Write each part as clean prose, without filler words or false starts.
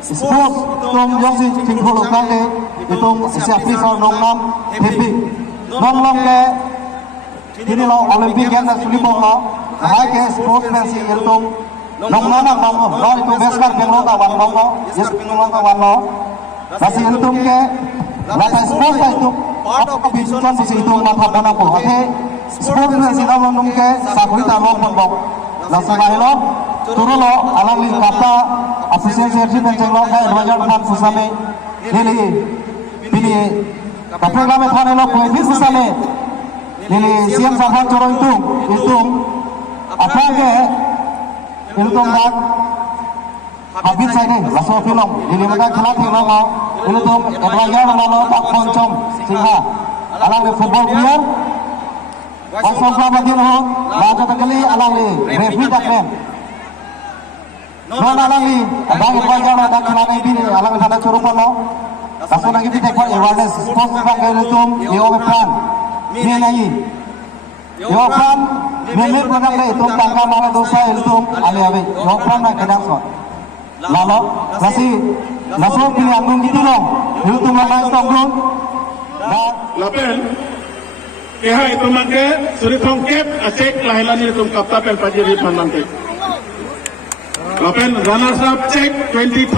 sport tong yang si tinggal lokal le itu siapa sah nongnam happy nonglong ke ini lo Olimpik yang sulit bonglo hai ke sportsman si itu nongnam lo itu beskar benglo kawan lo yes benglo kawan lo masih itu ke lata sport itu apa kebijakan di situ mata mana po oke sportsman si nonglong ke sakulita lo pondok langsung lo turun lo alam ini kata asosiasi dan jenglong ke raja dan fusame ini kapal kami thane lo poin fusame ini siang sahaja corong itu apa ke itu dak habis saya ni langsung film ini mereka kelat film lo itu raja lo tak poncom sehingga alam ini football player langsung lagi lo langsung terkali alam ini referee tak keren non alangi bang raja lo tak kelat ini alam ini ada corong lo langsung lagi kita buat awareness sports bang itu yo plan ni lagi yo plan memang benar le itu tangga mana dosa itu ale yo plan nak kena so lalu langsung pilih anggung gitu loh itu mana anggung lapen keha itu mangke suri thongkep acek lahilani itu kaptapel pajiri panmangke lapen runners up check 20,000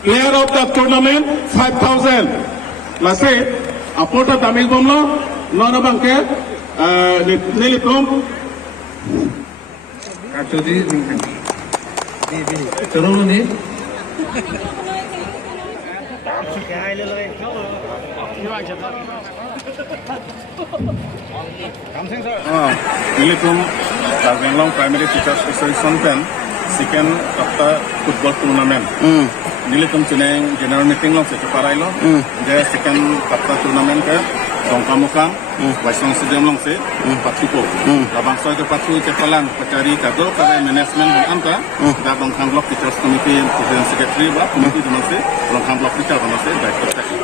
player of the tournament 5,000 lase apota tamil bomlo nono bangke nilitum Kacudi Turun ni nilitum Benglong Primary Teachers Association pen second of the football tournament nilitum chineng general meeting lo se parai lo je second of the tournament ke dongkamukang Waisong Stadium long se patuko labang so ke patu cepalan pecari kado kare management dan anta da dongkam block teachers committee president secretary ba committee dengan se dongkam block teacher dengan se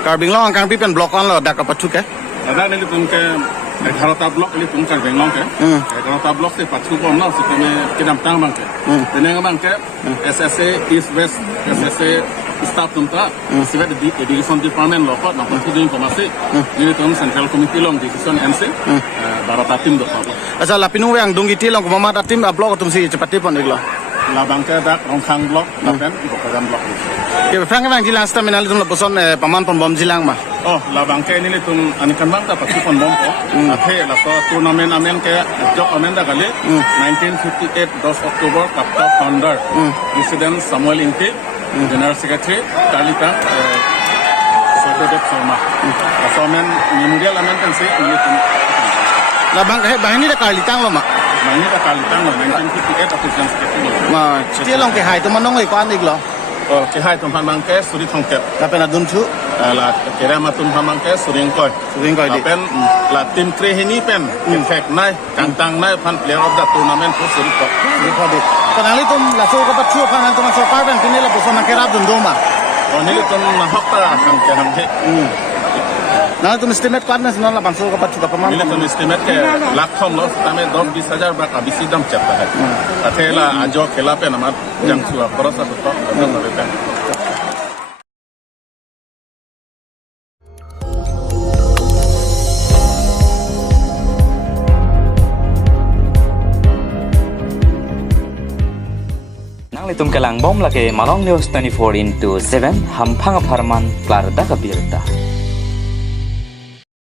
Karbing long angkang pipen blok on lo dak apa ke ada nilitum ke 11 blok nilitum ke Benglong ke 11 blok se patuko no se kami kidam tang bang ke teneng bang ke SSA East West SSA staff tunta sibet di education department lo ko na continuing komase ni ton central committee long decision NC barata tim do ko asal lapinu yang dunggi ti long mama tim blok tum si cepat tipon iglo la bangka dak rongkhang blok lapen bokadan blok ke frang bang jilang staminal tum boson paman pon bom jilang ma oh la bangka ini tum anikan bang ta pati pon bom ko athe la so tournament amen ke jok amen da gale 1958 2 Oktober kapta founder president Samuel Inke General Secretary Kalita Sodedet Sharma Asomen memorial amen kan se ini labang bang ini dah kali tang lo mak ini dah kali tang 1958 atau General Secretary ma dia long ke hai tu manong ai kwan iglo oh ke hai tu pamang ke suri thongkep tapi na dun chu la kira matun pamang ke suringkoi di pen la tim tre ini pen in fact nai kantang nai pan player of the tournament tu suri di kanali tum la so ka pachu kan tum so par ben tinila boson kera dun do ma oh ni tum na hakta kan ke ham he na tum estimate kan na la banso ka pachu ka paman ni tum estimate ke lakh thong lo tame 10-20,000 bak abisi dam chapta hai athela ajo khela pe namat jang chua parosa to to Itum kelang bom lagi Malong News 24/7 hampang aparman klar da kabirta.